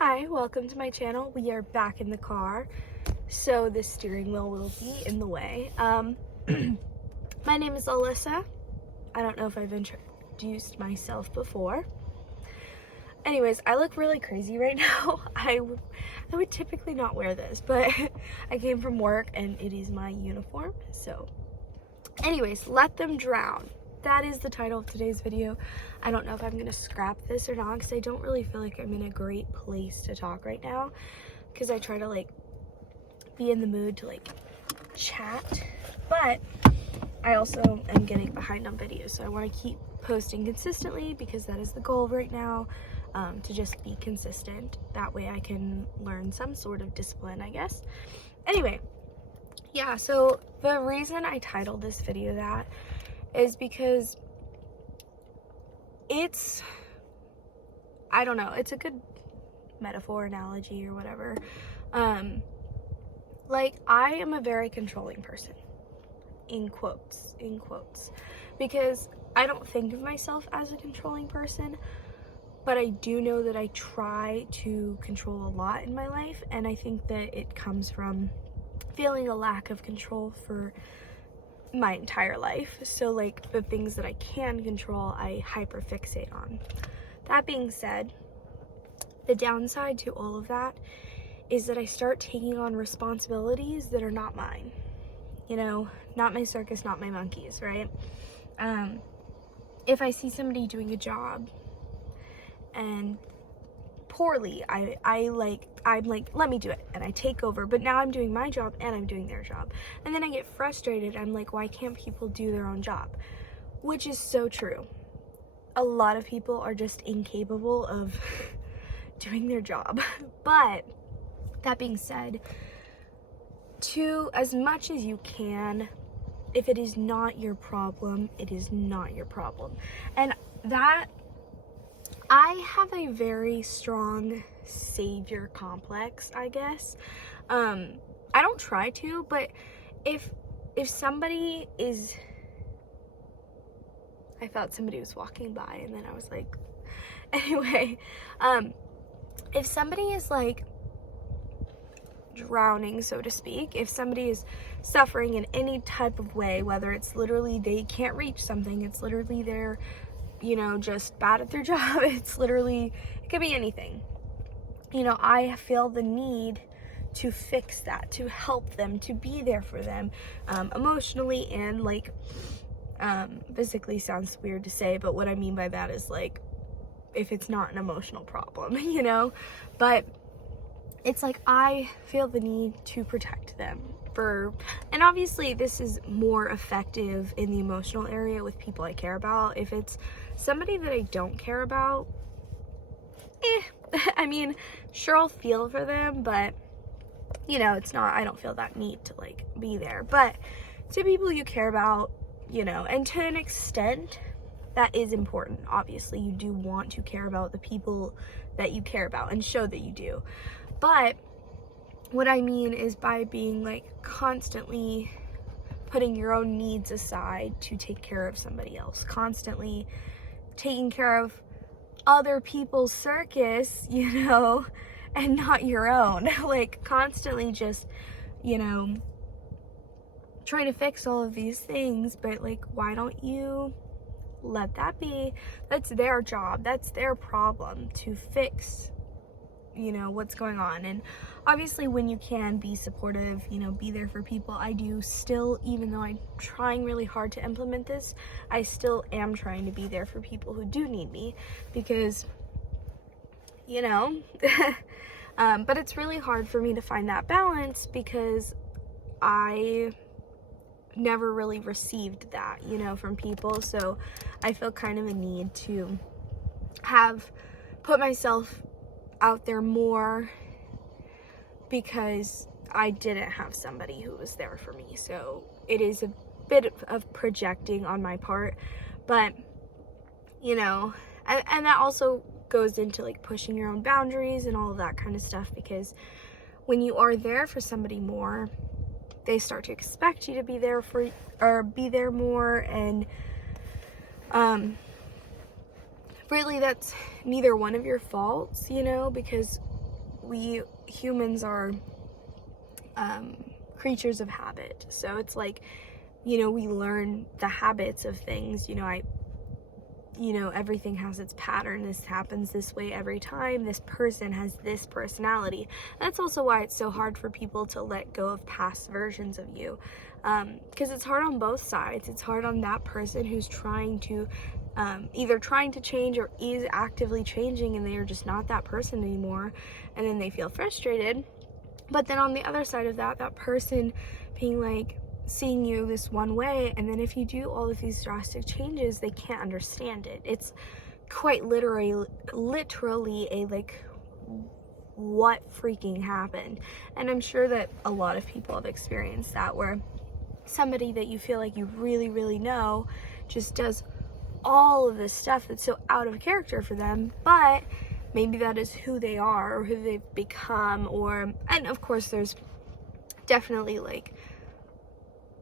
Hi, welcome to my channel. We are back in the car, so the steering wheel will be in the way. My name is Alyssa. I don't know if I've introduced myself before. Anyways, I look really crazy right now. I would typically not wear this, but I came from work and it is my uniform. So anyways, let them drown. That is the title of today's video. I don't know if I'm gonna scrap this or not because I don't really feel like I'm in a great place to talk right now, because I try to like be in the mood to like chat, but I also am getting behind on videos, so I want to keep posting consistently because that is the goal right now, to just be consistent. That way I can learn some sort of discipline, I guess. Anyway, yeah, so the reason I titled this video that is because I don't know, it's a good metaphor, analogy, or whatever. Like, I am a very controlling person, in quotes, because I don't think of myself as a controlling person, but I do know that I try to control a lot in my life, and I think that it comes from feeling a lack of control for my entire life. So like the things that I can control, I hyperfixate on. That being said, the downside to all of that is that I start taking on responsibilities that are not mine. You know, not my circus, not my monkeys, right? If I see somebody doing a job and poorly, I'm like, let me do it, and I take over, but now I'm doing my job and I'm doing their job, and then I get frustrated. I'm like, why can't people do their own job? Which is so true. A lot of people are just incapable of doing their job. But that being said, to as much as you can, if it is not your problem, it is not your problem. And that, I have a very strong savior complex, I guess. I don't try to, but if somebody is, I thought somebody was walking by and then I was like, anyway, if somebody is like drowning, so to speak, if somebody is suffering in any type of way, whether it's literally they can't reach something, it's literally they're, you know, just bad at their job, it's literally, it could be anything. You know, I feel the need to fix that, to help them, to be there for them, emotionally and like, physically. Sounds weird to say, but what I mean by that is like, if it's not an emotional problem, you know, but it's like, I feel the need to protect them and obviously this is more effective in the emotional area with people I care about. If it's somebody that I don't care about, I mean, sure, I'll feel for them, but you know, it's not, I don't feel that need to like be there. But to people you care about, you know, and to an extent that is important. Obviously you do want to care about the people that you care about and show that you do. But what I mean is by being like constantly putting your own needs aside to take care of somebody else, constantly taking care of other people's circus, you know, and not your own. Like constantly just, you know, trying to fix all of these things, but like, why don't you let that be? That's their job, that's their problem to fix, you know, what's going on. And obviously when you can be supportive, you know, be there for people. I do still, even though I'm trying really hard to implement this, I still am trying to be there for people who do need me, because, you know, but it's really hard for me to find that balance because I never really received that, you know, from people. So I feel kind of a need to put myself out there more because I didn't have somebody who was there for me. So it is a bit of projecting on my part, but you know, and that also goes into like pushing your own boundaries and all of that kind of stuff, because when you are there for somebody more, they start to expect you to be there for, or be there more. And really that's neither one of your faults, you know, because we humans are creatures of habit. So it's like, you know, we learn the habits of things. You know, everything has its pattern. This happens this way every time. This person has this personality. That's also why it's so hard for people to let go of past versions of you. Because it's hard on both sides. It's hard on that person who's trying to, either trying to change or is actively changing, and they are just not that person anymore. And then they feel frustrated. But then on the other side of that, that person being like, seeing you this one way, and then if you do all of these drastic changes, they can't understand it. It's quite literally a like, what freaking happened? And I'm sure that a lot of people have experienced that, where somebody that you feel like you really, really know just does all of this stuff that's so out of character for them, but maybe that is who they are or who they've become. Or, and of course there's definitely like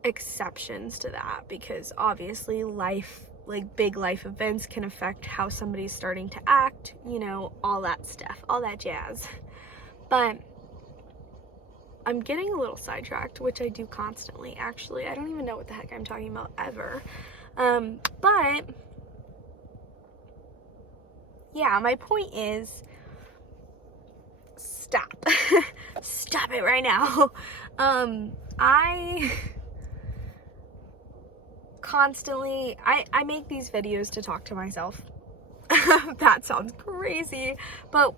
exceptions to that, because obviously life, like big life events, can affect how somebody's starting to act, you know, all that stuff, all that jazz. But I'm getting a little sidetracked, which I do constantly, actually. I don't even know what the heck I'm talking about ever. But yeah, my point is, stop. Stop it right now. I constantly, I make these videos to talk to myself. That sounds crazy, but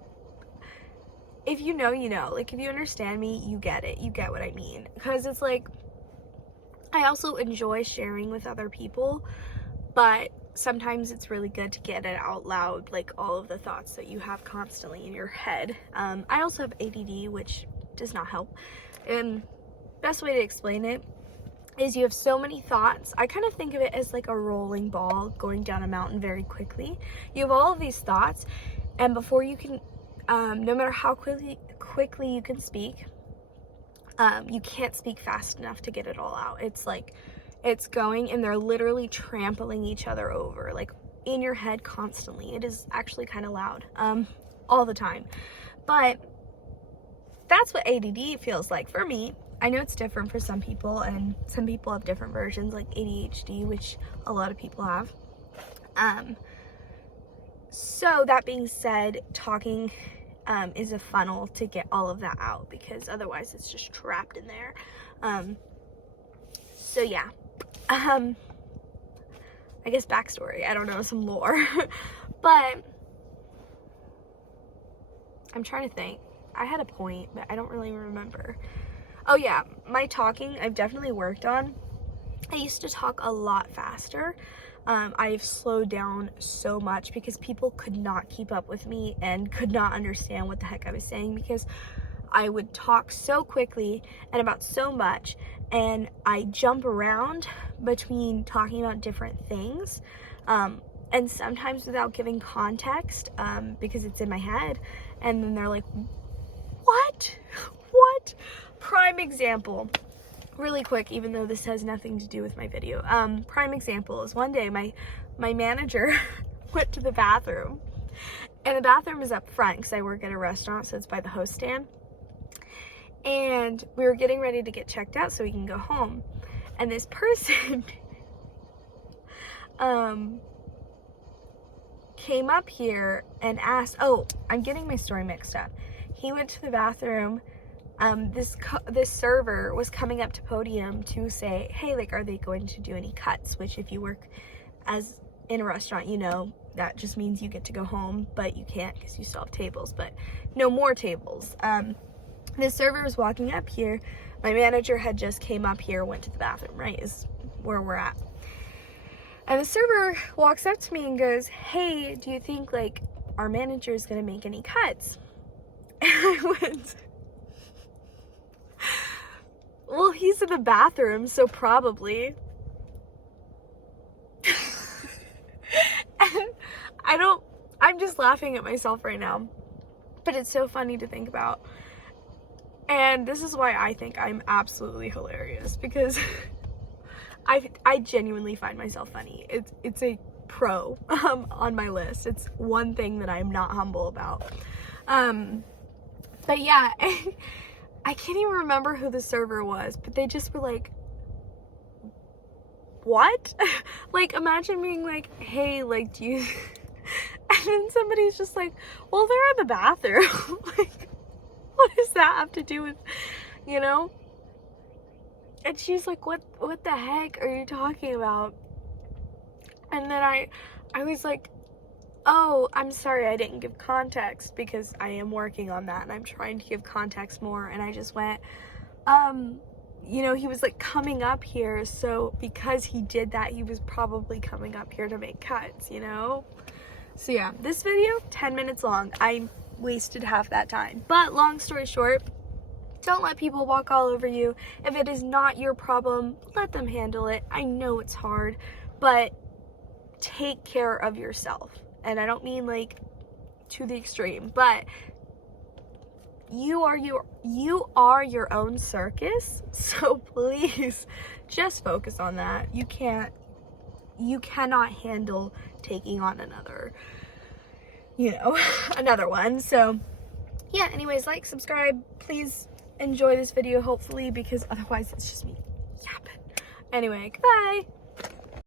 if you know, you know. Like, if you understand me, you get it. You get what I mean. Because it's like, I also enjoy sharing with other people, but sometimes it's really good to get it out loud, like all of the thoughts that you have constantly in your head. I also have ADD, which does not help. And best way to explain it is, you have so many thoughts. I kind of think of it as like a rolling ball going down a mountain very quickly. You have all of these thoughts, and before you can, no matter how quickly you can speak, you can't speak fast enough to get it all out. It's like, it's going, and they're literally trampling each other over, like in your head constantly. It is actually kind of loud, all the time. But that's what ADD feels like for me. I know it's different for some people, and some people have different versions, like ADHD, which a lot of people have. So that being said, talking is a funnel to get all of that out, because otherwise it's just trapped in there. So yeah. I guess backstory, I don't know, some lore. But I'm trying to think. I had a point, but I don't really remember. Oh yeah, my talking, I've definitely worked on. I used to talk a lot faster. I've slowed down so much because people could not keep up with me and could not understand what the heck I was saying, because I would talk so quickly and about so much, and I jump around between talking about different things, and sometimes without giving context, because it's in my head, and then they're like, what? Prime example, really quick, even though this has nothing to do with my video. Prime example is, one day my manager went to the bathroom, and the bathroom is up front because I work at a restaurant, so it's by the host stand. And we were getting ready to get checked out so we can go home. And this person came up here and asked, oh, I'm getting my story mixed up. He went to the bathroom. This server was coming up to podium to say, hey, like, are they going to do any cuts? Which, if you work as in a restaurant, you know, that just means you get to go home, but you can't because you still have tables, but no more tables. The server was walking up here. My manager had just came up here, went to the bathroom, right, is where we're at. And the server walks up to me and goes, hey, do you think, like, our manager is going to make any cuts? And I went, well, he's in the bathroom, so probably. And I'm just laughing at myself right now, but it's so funny to think about. And this is why I think I'm absolutely hilarious, because I genuinely find myself funny. It's a pro on my list. It's one thing that I'm not humble about. But yeah, I can't even remember who the server was, but they just were like, what? Like, imagine being like, hey, like, do you... And then somebody's just like, well, they're in the bathroom. Like, what does that have to do with, you know? And she's like, what the heck are you talking about? And then I was like, oh, I'm sorry I didn't give context, because I am working on that and I'm trying to give context more. And I just went, you know, he was like coming up here, so because he did that, he was probably coming up here to make cuts, you know? So yeah, this video, 10 minutes long. I wasted half that time. But long story short, don't let people walk all over you. If it is not your problem, let them handle it. I know it's hard, but take care of yourself. And I don't mean like to the extreme, but you are your own circus. So please just focus on that. You cannot handle taking on another, you know, another one. So yeah, anyways, like, subscribe, please enjoy this video, hopefully, because otherwise it's just me yapping. Anyway, goodbye.